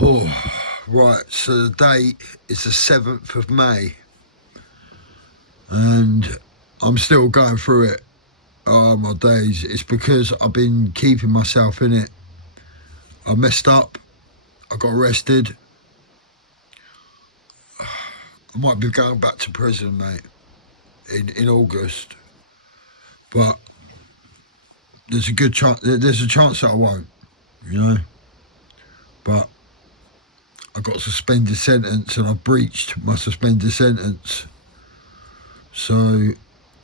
Oh, right, so the date is the 7th of May, and I'm still going through it. Oh, my days. It's because I've been keeping myself in it. I messed up. I got arrested. I might be going back to prison, mate, in August. But there's a good chance. There's a chance that I won't, you know. But I got a suspended sentence, and I've breached my suspended sentence. So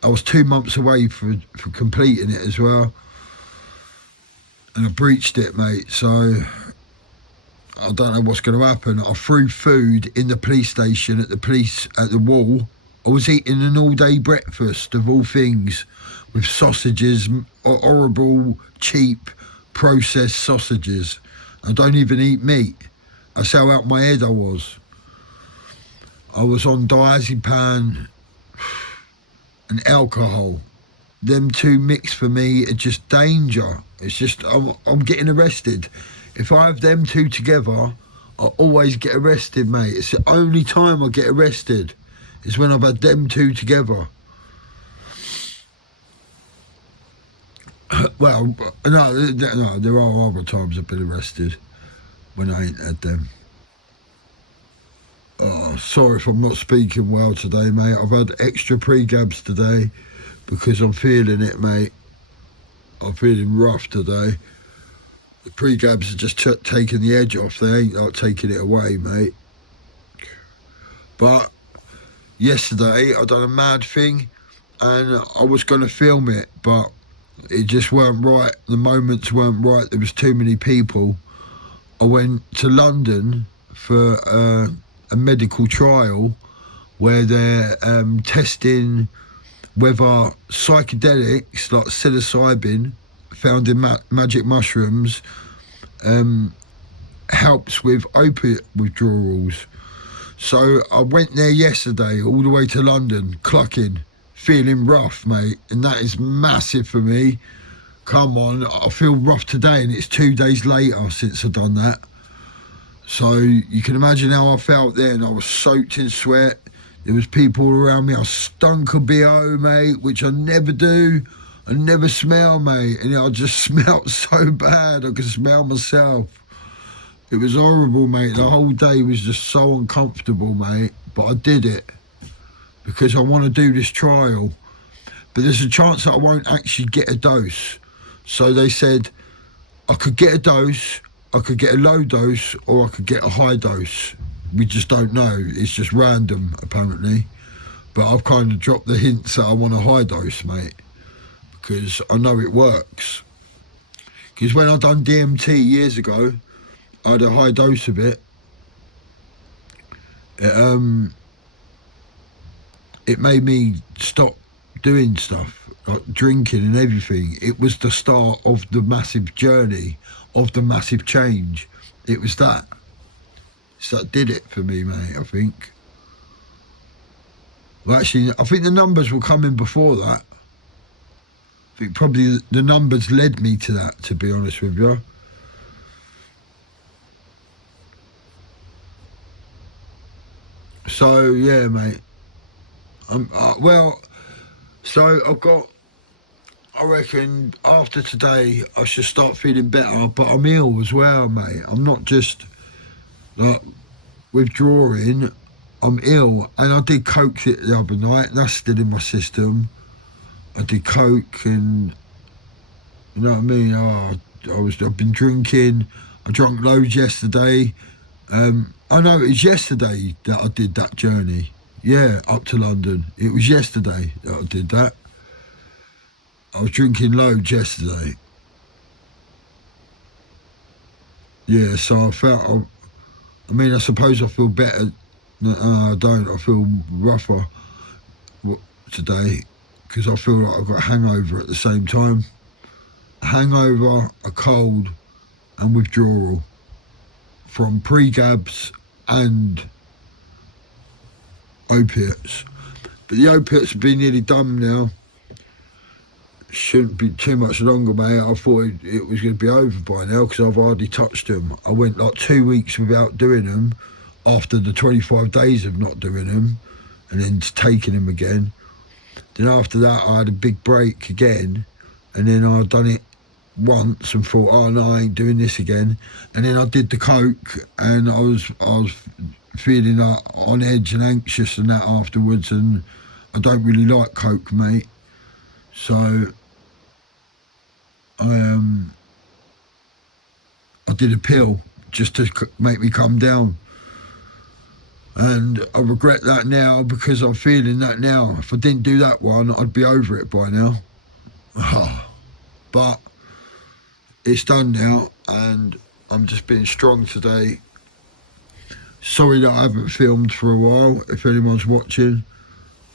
I was 2 months away for completing it as well, and I breached it, mate. So I don't know what's going to happen. I threw food in the police station at the wall. I was eating an all-day breakfast of all things, with sausages, horrible, cheap, processed sausages. I don't even eat meat. That's how out my head I was. I was on diazepam and alcohol. Them two mixed for me are just danger. It's just, I'm getting arrested. If I have them two together, I always get arrested, mate. It's the only time I get arrested is when I've had them two together. Well, no, there are other times I've been arrested when I ain't had them. Oh, sorry if I'm not speaking well today, mate. I've had extra pre-gabs today because I'm feeling it, mate. I'm feeling rough today. The pre-gabs are just taking the edge off. They ain't like taking it away, mate. But yesterday I done a mad thing, and I was going to film it, but it just weren't right. The moments weren't right. There was too many people. I went to London for a medical trial where they're testing whether psychedelics like psilocybin found in magic mushrooms helps with opiate withdrawals. So I went there yesterday, all the way to London, clucking, feeling rough, mate, and that is massive for me. Come on, I feel rough today, and it's 2 days later since I've done that. So you can imagine how I felt then. I was soaked in sweat. There was people around me. I stunk of BO, mate, which I never do. I never smell, mate, and I just smelled so bad. I could smell myself. It was horrible, mate. The whole day was just so uncomfortable, mate. But I did it because I want to do this trial. But there's a chance that I won't actually get a dose. So they said I could get a dose, I could get a low dose, or I could get a high dose. We just don't know. It's just random, apparently. But I've kind of dropped the hints that I want a high dose, mate, because I know it works. Because when I done DMT years ago, I had a high dose of it. It made me stop doing stuff, like drinking and everything. It was the start of the massive journey, of the massive change. It was that. So that did it for me, mate, I think. Well, actually, I think the numbers were coming before that. I think probably the numbers led me to that, to be honest with you. So, yeah, mate. So I've got, I reckon after today I should start feeling better, but I'm ill as well, mate. I'm not just like withdrawing, I'm ill. And I did coke it the other night, that's still in my system. I did coke, and you know what I mean? I've been drinking. I drank loads yesterday. I know it was yesterday that I did that journey. Yeah, up to London. It was yesterday that I did that. I was drinking loads yesterday. Yeah, so I felt, I suppose I feel better. No, I don't. I feel rougher today because I feel like I've got a hangover at the same time. A hangover, a cold, and withdrawal from pre-gabs and opiates. But the opiates have been nearly done now. shouldn't be too much longer, mate. I thought it was going to be over by now because I've hardly touched them. I went like 2 weeks without doing them after the 25 days of not doing them and then taking them again. Then after that, I had a big break again, and then I'd done it once and thought, oh no, I ain't doing this again. And then I did the coke, and I was feeling like on edge and anxious and that afterwards, and I don't really like coke, mate. So I did a pill just to make me come down. And I regret that now because I'm feeling that now. If I didn't do that one, I'd be over it by now. But it's done now, and I'm just being strong today. Sorry that I haven't filmed for a while, if anyone's watching.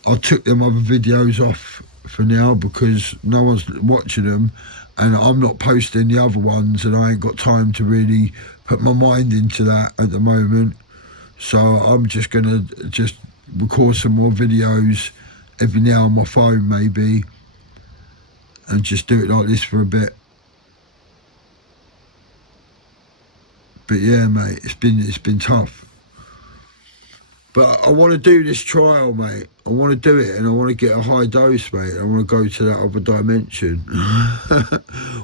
I took them other videos off for now because no one's watching them, and I'm not posting the other ones, and I ain't got time to really put my mind into that at the moment. So I'm just going to record some more videos every now on my phone maybe, and just do it like this for a bit. But yeah, mate, it's been tough. But I want to do this trial, mate. I want to do it, and I want to get a high dose, mate. I want to go to that other dimension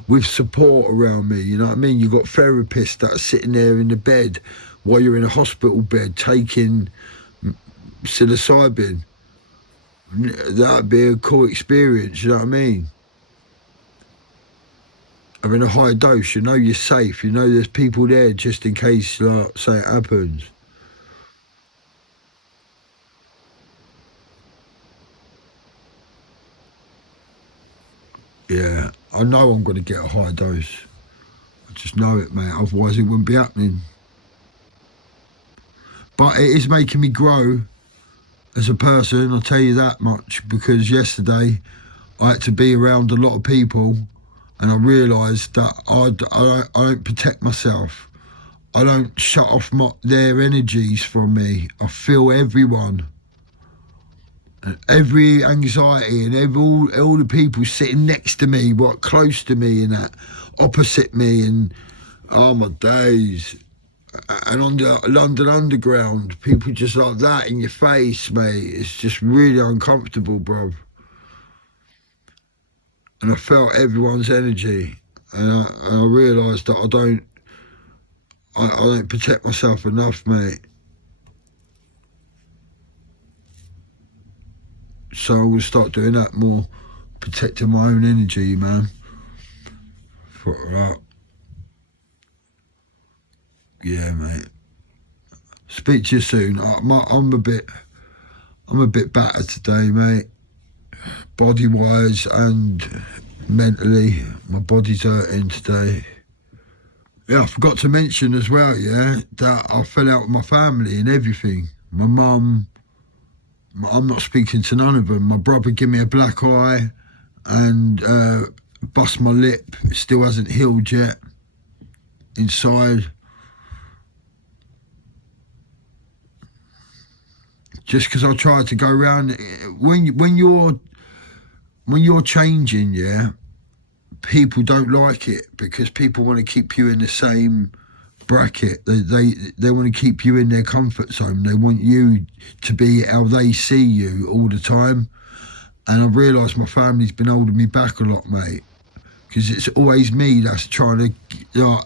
with support around me, you know what I mean? You've got therapists that are sitting there in the bed while you're in a hospital bed taking psilocybin. That'd be a cool experience, you know what I mean? Having a high dose, you know you're safe, you know there's people there just in case, like, say it happens. Yeah, I know I'm going to get a high dose. I just know it, mate, otherwise it wouldn't be happening. But it is making me grow as a person, I'll tell you that much, because yesterday I had to be around a lot of people, and I realised that I don't protect myself. I don't shut off their energies from me. I feel everyone. And every anxiety and all the people sitting next to me, close to me and that, opposite me, and oh my days. And on the London Underground, people just like that in your face, mate. It's just really uncomfortable, bro. And I felt everyone's energy, and I realised that I don't protect myself enough, mate. So I'm going to start doing that more, protecting my own energy, man. Yeah, mate. Speak to you soon. I'm a bit battered today, mate. Body-wise and mentally, my body's hurting today. Yeah, I forgot to mention as well, yeah, that I fell out with my family and everything. My mum, I'm not speaking to none of them. My brother gave me a black eye and bust my lip. It still hasn't healed yet inside. Just because I tried to go around, when you're changing, yeah, people don't like it because people want to keep you in the same bracket. They want to keep you in their comfort zone. They want you to be how they see you all the time. And I've realised my family's been holding me back a lot, mate, because it's always me that's trying to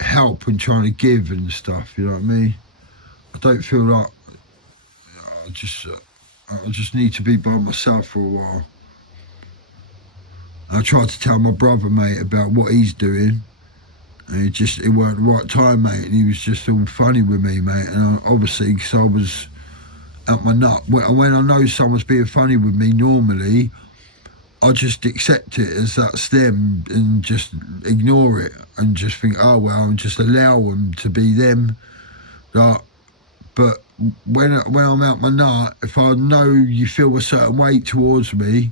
help and trying to give and stuff. You know what I mean? I don't feel like I just need to be by myself for a while. I tried to tell my brother, mate, about what he's doing, and it weren't the right time, mate, and he was just all funny with me, mate, and obviously, because I was at my nut, when I know someone's being funny with me normally, I just accept it as that's them and just ignore it and just think, oh well, and just allow them to be them. Like, but when I'm out my nut, if I know you feel a certain way towards me,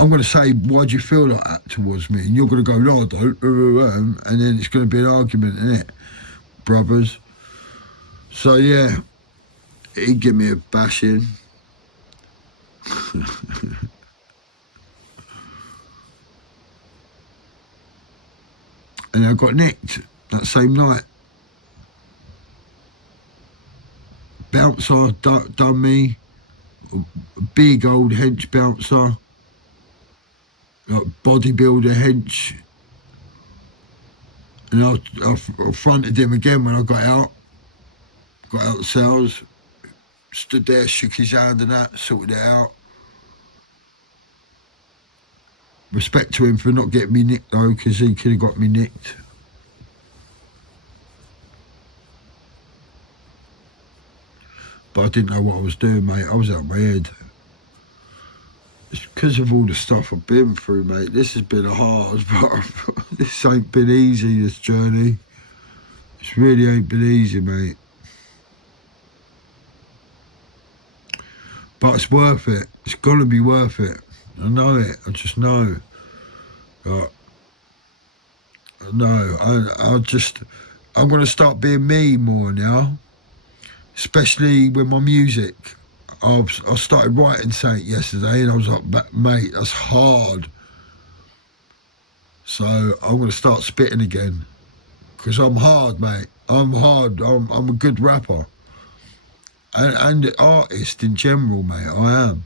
I'm going to say, why do you feel like that towards me? And you're going to go, no, I don't. And then it's going to be an argument, innit, brothers? So, yeah, he'd give me a bashing. and I got nicked that same night. Bouncer done me, a big old hench bouncer, like bodybuilder hench, and I fronted him again when I got out the cells, stood there, shook his hand and that, sorted it out. Respect to him for not getting me nicked though, because he could have got me nicked. But I didn't know what I was doing, mate. I was out of my head. It's because of all the stuff I've been through, mate. This has been hard, but this ain't been easy, this journey. This really ain't been easy, mate. But it's worth it. It's gonna be worth it. I know it. I just know. But no, I'm gonna start being me more now. Especially with my music. I started writing something yesterday and I was like, mate, that's hard. So I'm going to start spitting again. Because I'm hard, mate. I'm hard. I'm a good rapper. And an artist in general, mate. I am.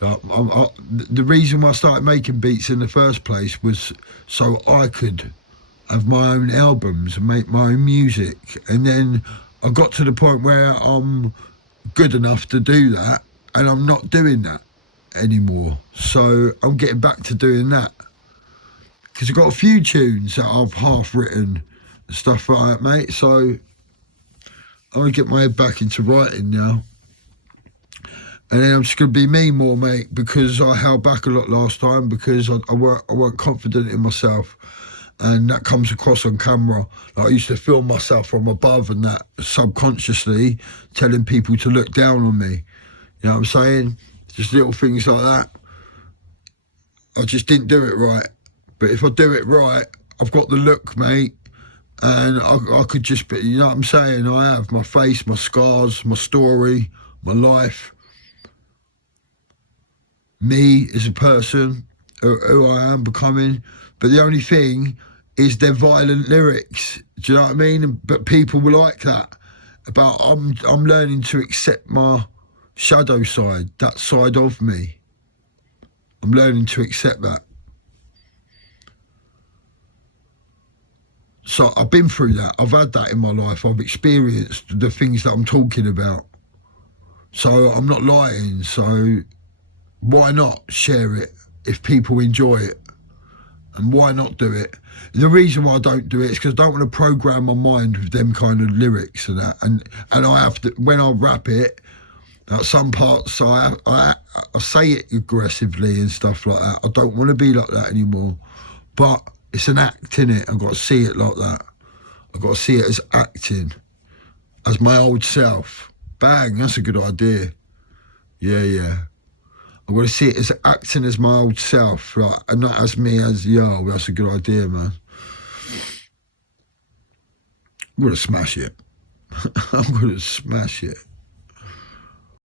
The reason why I started making beats in the first place was so I could have my own albums and make my own music. And then I got to the point where I'm good enough to do that, and I'm not doing that anymore. So I'm getting back to doing that. Because I've got a few tunes that I've half written and stuff like that, mate. So I'm going to get my head back into writing now. And then I'm just going to be me more, mate, because I held back a lot last time because I weren't confident in myself. And that comes across on camera. Like I used to film myself from above and that, subconsciously telling people to look down on me. You know what I'm saying? Just little things like that. I just didn't do it right. But if I do it right, I've got the look, mate. And I could just be, you know what I'm saying? I have my face, my scars, my story, my life. Me as a person, who I am becoming. But the only thing is they're violent lyrics. Do you know what I mean? But people will like that. But I'm learning to accept my shadow side, that side of me. I'm learning to accept that. So I've been through that. I've had that in my life. I've experienced the things that I'm talking about. So I'm not lying. So why not share it if people enjoy it? And why not do it? The reason why I don't do it is because I don't want to program my mind with them kind of lyrics and that. And I have to, when I rap it, at some parts I say it aggressively and stuff like that. I don't want to be like that anymore. But it's an act, innit? I've got to see it like that. I've got to see it as acting, as my old self. Bang, that's a good idea. Yeah. I've got to see it as acting as my old self, right? And not as me as, yo, that's a good idea, man. I'm going to smash it. I'm going to smash it.